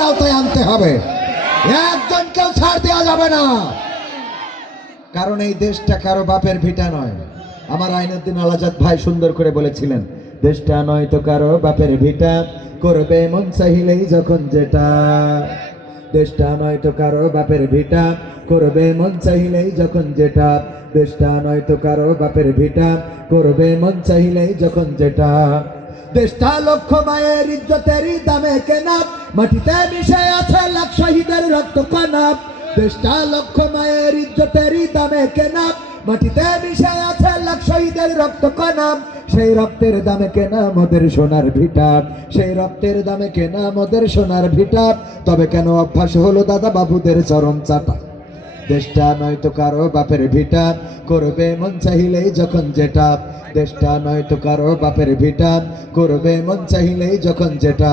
আওতায় আনতে হবে। একজনকেও ছাড় দেওয়া যাবে না। কারণ এই দেশটা কারও বাপের ভিটা নয়। আমার আইনুদ্দিন আলাজাদ ভাই সুন্দর করে বলেছিলেন, দেশটা নয় তো কারও বাপের ভিটা। করবে মন চাহিলেই যখন যেটা। দেশটা নয় তো কারও বাপের ভিটা। করবে মন চাহিলেই যখন যেটা। দেশটা নয় তো কারও বাপের ভিটা। করবে মন চাহিলেই যখন যেটা। দেশটা লক্ষ মায়ের ইজ্জতেরই দামে মাটিতে মিশে আছে লাখ শহীদের রক্ত কণা দেশটা লক্ষ মায়ের ইজ্জতেরই দামে মাটিতে মিশে আছে লাখ শহীদের রক্ত সেই রক্তের দামে কেনা মোদের সোনার ভিটা, সেই রক্তের দামে কেনা মোদের সোনার ভিটা। তবে কেন অভ্যাস হলো দাদা বাবুদের চরম চাটা? দেশটা নয়তো কারও বাপের ভিটা, করবে মন চাহিলেই যখন যেটা। দেশটা নয়তো কারও বাপের ভিটা, করবে মন চাহিলেই যখন যেটা।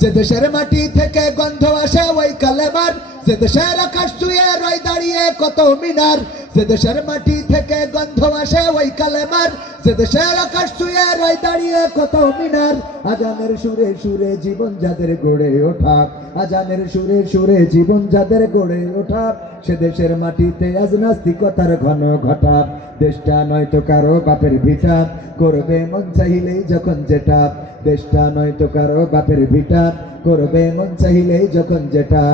যে দেশের মাটি থেকে গন্ধ আসে ওই কালেমার, যে দেশের আকাশ ছুঁয়ে রয় দাঁড়িয়ে কত মিনার যে দেশের মাটি থেকে গন্ধ আসে ওই কালেমার, যে দেশের আকাশ ছুঁয়ে রয় দাঁড়িয়ে কত মিনার। আজানের সুরে সুরে জীবন যাদের গড়ে ওঠা, আজানের সুরে সুরে জীবন যাদের গড়ে ওঠা, সে দেশের মাটিতে আজ নাস্তিকতার ঘন ঘটা। দেশটা নয়তো কারও বাপের ভিটা, করবে মন চাহিলেই যখন যেটা। দেশটা নয়তো কারও বাপের ভিটা, করবে মন চাহিলেই যখন যেটা।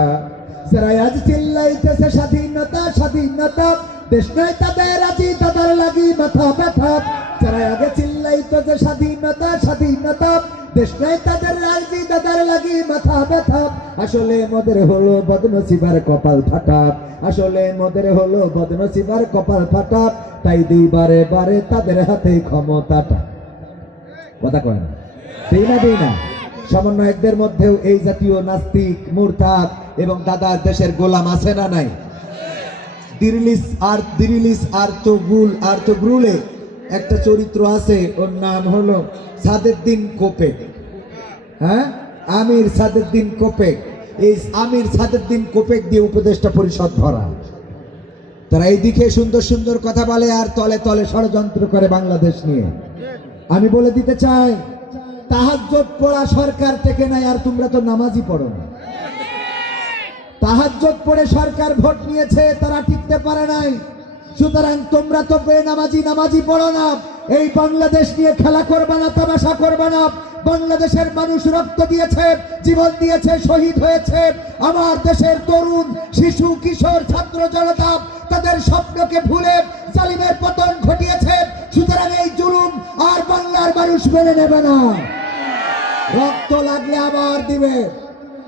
যারা আজ চিল্লাইতেছে স্বাধীনতা স্বাধীনতা দেশ নয় তাদের আজি তাদের লাগি মাথা ব্যথা যারা আগে চিল্লাইতেছে স্বাধীনতা স্বাধীনতা। দেশনায় তাদের রাজি তাদের লাগি মাথা ব্যথা আসলে মোদের হলো বদনসিবার কপাল ফাটা। আসলে মোদের হলো বদনসিবার কপাল ফাটা। তাই দুই বারে তাদের হাতে ক্ষমতাটা। কথা কয় না? দেই না দেই না? সমন্বয়কদের মধ্যেও এই জাতীয় নাস্তিক, মুরতাদ এবং দাদার দেশের গোলাম আছে না নাই? দিরিলিস আর দিরিলিস আর তো গুল আর তো গ্রুলে একটা চরিত্র আছে, ওর নাম হলো সাদেদ্দিন কোপেক হ্যাঁ? আমির সাদেদ্দিন কোপেক এই আমির সাদেদ্দিন কোপেক দিয়ে উপদেষ্টা পরিষদ ভরা। তারা এইদিকে সুন্দর সুন্দর কথা বলে আর তলে তলে ষড়যন্ত্র করে বাংলাদেশ নিয়ে। আমি বলে দিতে চাই তাহাজ্জত পড়া সরকার থেকে নাই আর তোমরা তো নামাজই পড়ো না। তাহাজ্জত পড়ে সরকার ভোট নিয়েছে, তারা টিকতে পারে নাই। সুতরাং তোমরা তো বেনামাজি নামাজি পড়ো না। এই বাংলাদেশ নিয়ে খেলা করবে না, তামাশা করবে না। বাংলাদেশের মানুষ রক্ত দিয়েছে, জীবন দিয়েছে, শহীদ হয়েছে। আমার দেশের তরুণ, শিশু, কিশোর, ছাত্র জনতা, তাদের স্বপ্নকে ভুলে জালিমের পতন ঘটিয়েছে। সুতরাং এই জুলুম আর বাংলার মানুষ মেনে নেবে না। রক্ত লাগলে আবার দিবে।